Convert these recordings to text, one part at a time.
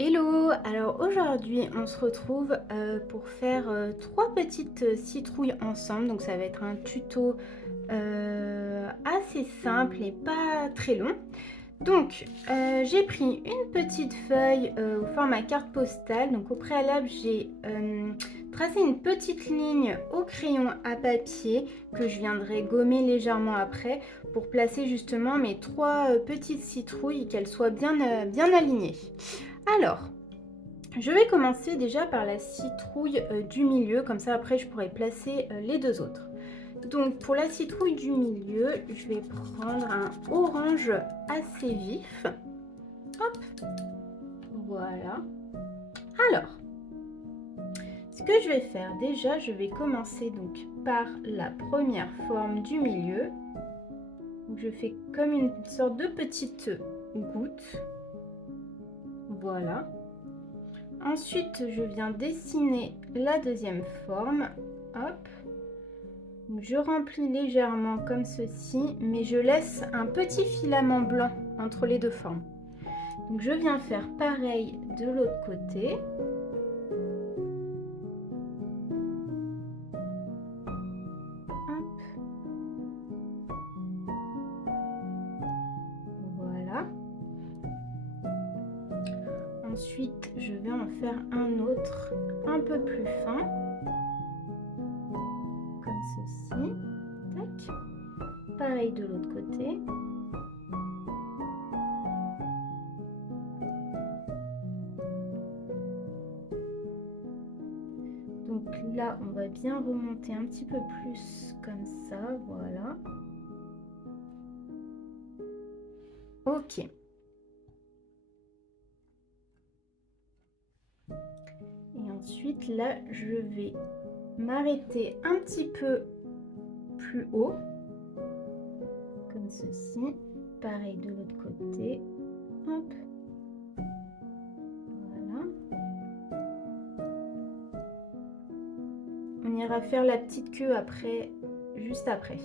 Hello! Alors aujourd'hui on se retrouve pour faire 3 petites citrouilles ensemble. Donc ça va être un tuto assez simple et pas très long. Donc j'ai pris une petite feuille au format carte postale. Donc au préalable j'ai tracé une petite ligne au crayon à papier que je viendrai gommer légèrement après pour placer justement mes 3 petites citrouilles, qu'elles soient bien alignées. Alors, je vais commencer déjà par la citrouille du milieu, comme ça après je pourrai placer les deux autres. Donc pour la citrouille du milieu, je vais prendre un orange assez vif. Hop, voilà. Alors, ce que je vais faire déjà, je vais commencer donc par la première forme du milieu. Donc, je fais comme une sorte de petite goutte. Voilà. Ensuite, je viens dessiner la deuxième forme. Hop. Je remplis légèrement comme ceci, mais je laisse un petit filament blanc entre les deux formes. Donc, je viens faire pareil de l'autre côté. Hop. Voilà. Ensuite, je vais en faire un autre un peu plus fin. Comme ceci. Tac. Pareil de l'autre côté. Donc là, on va bien remonter un petit peu plus comme ça, voilà. Ok. Et ensuite, là, je vais m'arrêter un petit peu plus haut, comme ceci. Pareil de l'autre côté. Hop. Voilà. On ira faire la petite queue après, juste après.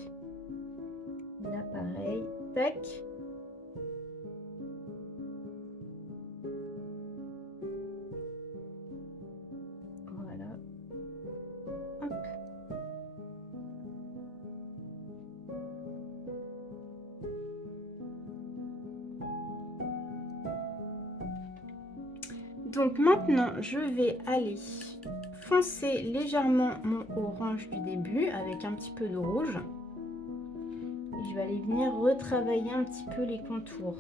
Là, pareil. Tac. Voilà. Hop. Donc maintenant, je vais aller foncer légèrement mon orange du début avec un petit peu de rouge. Et je vais aller venir retravailler un petit peu les contours.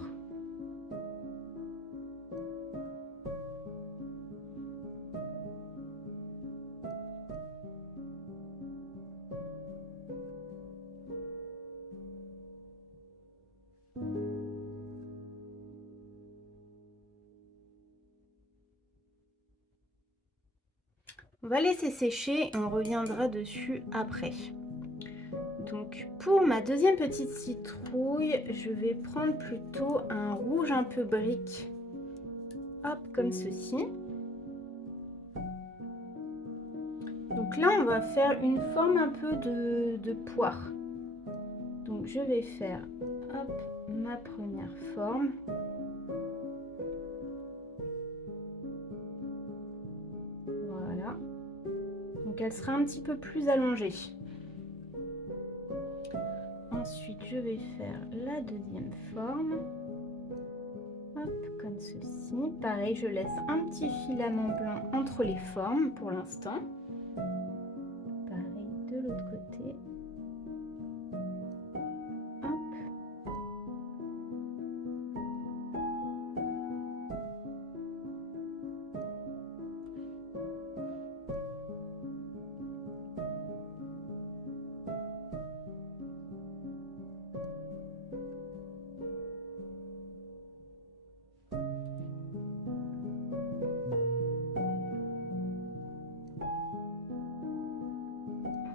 On va laisser sécher et on reviendra dessus après. Donc pour ma deuxième petite citrouille, je vais prendre plutôt un rouge un peu brique. Hop, comme ceci. Donc là, on va faire une forme un peu de poire. Donc je vais faire hop, ma première forme. Voilà. Donc elle sera un petit peu plus allongée. Ensuite, je vais faire la deuxième forme. Hop, comme ceci. Pareil, je laisse un petit filament blanc entre les formes pour l'instant. Pareil de l'autre côté.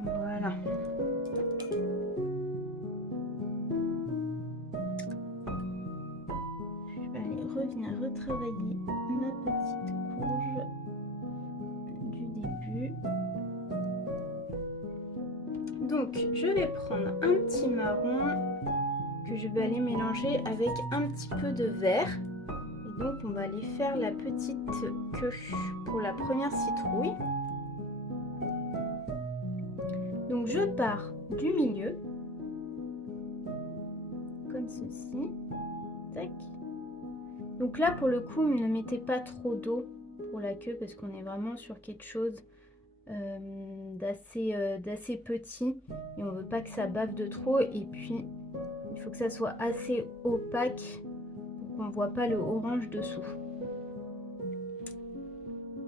Voilà. Je vais aller revenir retravailler ma petite courge du début. Donc, je vais prendre un petit marron que je vais aller mélanger avec un petit peu de vert. Et Donc on va aller faire la petite queue pour la première citrouille. Donc je pars du milieu, comme ceci. Tac. Donc là pour le coup, ne mettez pas trop d'eau pour la queue parce qu'on est vraiment sur quelque chose d'assez petit et on veut pas que ça bave de trop, et puis il faut que ça soit assez opaque pour qu'on ne voit pas le orange dessous.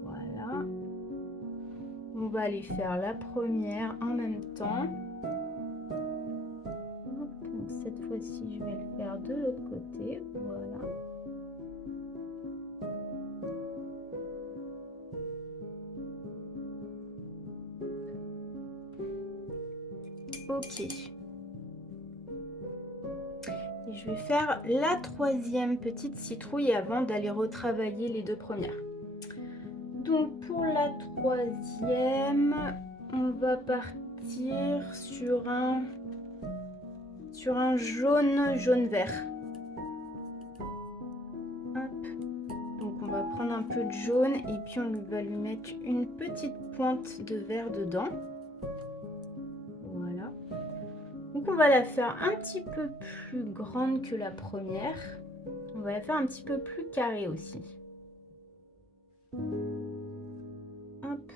Voilà, on va aller faire la première en même temps. Donc cette fois-ci je vais le faire de l'autre côté. Voilà. Ok. Et je vais faire la troisième petite citrouille avant d'aller retravailler les deux premières. Donc pour la troisième, on va partir sur un jaune-vert. Hop. Donc on va prendre un peu de jaune et puis on va lui mettre une petite pointe de vert dedans. Voilà. Donc on va la faire un petit peu plus grande que la première. On va la faire un petit peu plus carrée aussi. Hop.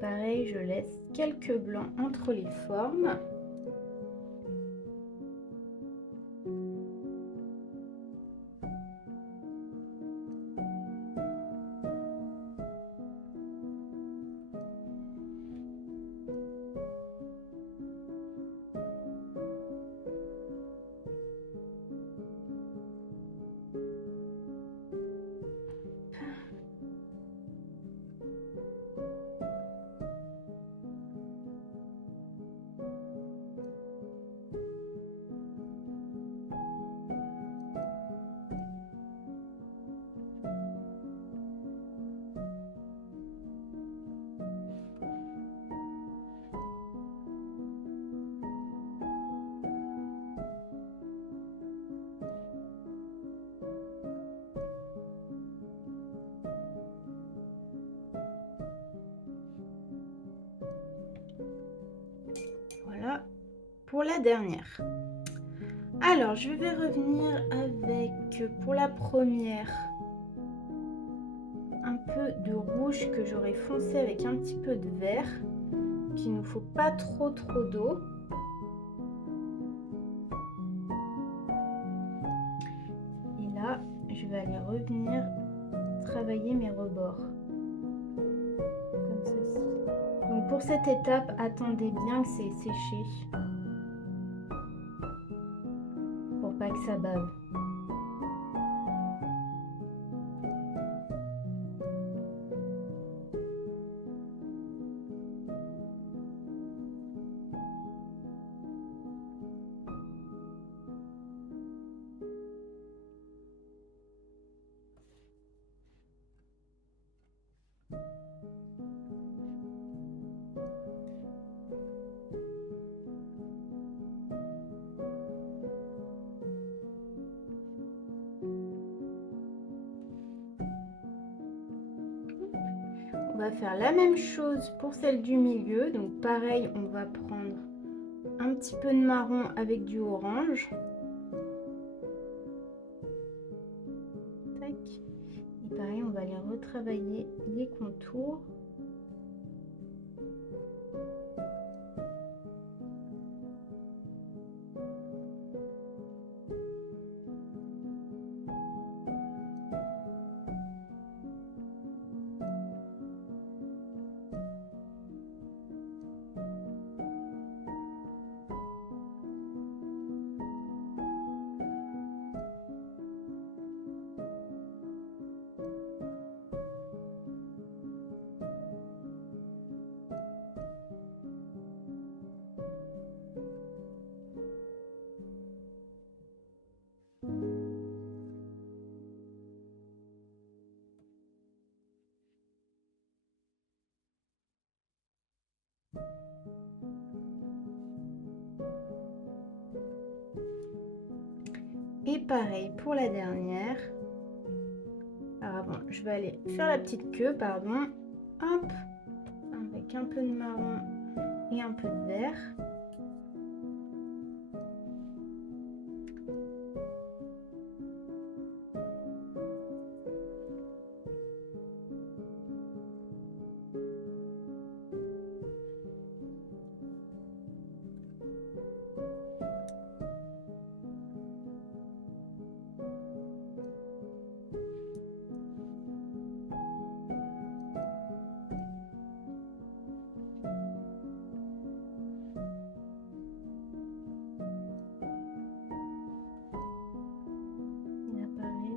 Pareil, je laisse quelques blancs entre les formes. Voilà pour la dernière. Alors je vais revenir avec, pour la première, un peu de rouge que j'aurais foncé avec un petit peu de vert. Il ne faut pas trop d'eau. Et là, je vais aller revenir travailler mes rebords. Comme ceci. Donc pour cette étape, attendez bien que c'est séché. Pour pas que ça bave. On va faire la même chose pour celle du milieu. Donc pareil, on va prendre un petit peu de marron avec du orange. Tac. Et pareil, on va aller retravailler les contours. pareil pour la dernière. Alors avant, je vais aller faire la petite queue, pardon. Hop, avec un peu de marron et un peu de vert.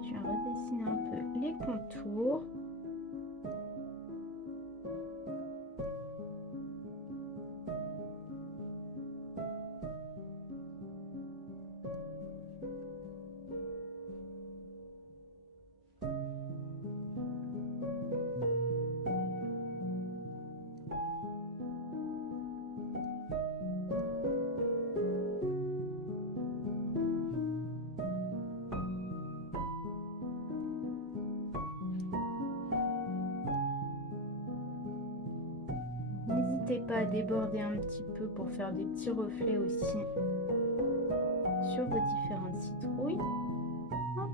Je vais redessiner un peu les contours. N'hésitez pas à déborder un petit peu pour faire des petits reflets aussi sur vos différentes citrouilles. Hop.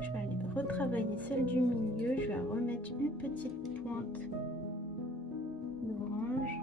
Je vais aller retravailler celle du milieu. Je vais remettre une petite pointe d'orange.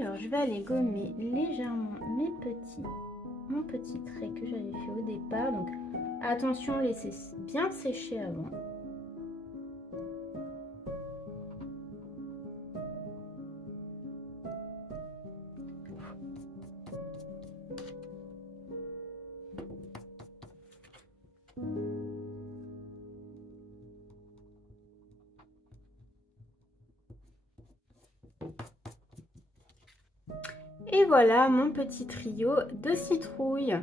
Alors, je vais aller gommer légèrement mon petit trait que j'avais fait au départ. Donc, attention, laissez bien sécher avant. Et voilà mon petit trio de citrouilles.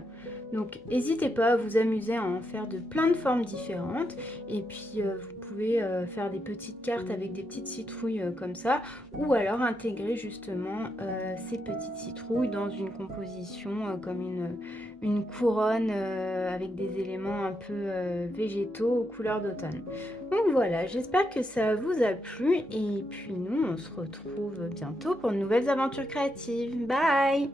Donc n'hésitez pas à vous amuser à en faire de plein de formes différentes. Et puis vous pouvez faire des petites cartes avec des petites citrouilles comme ça. Ou alors intégrer justement ces petites citrouilles dans une composition comme une couronne avec des éléments un peu végétaux aux couleurs d'automne. Donc voilà, j'espère que ça vous a plu. Et puis nous, on se retrouve bientôt pour de nouvelles aventures créatives. Bye!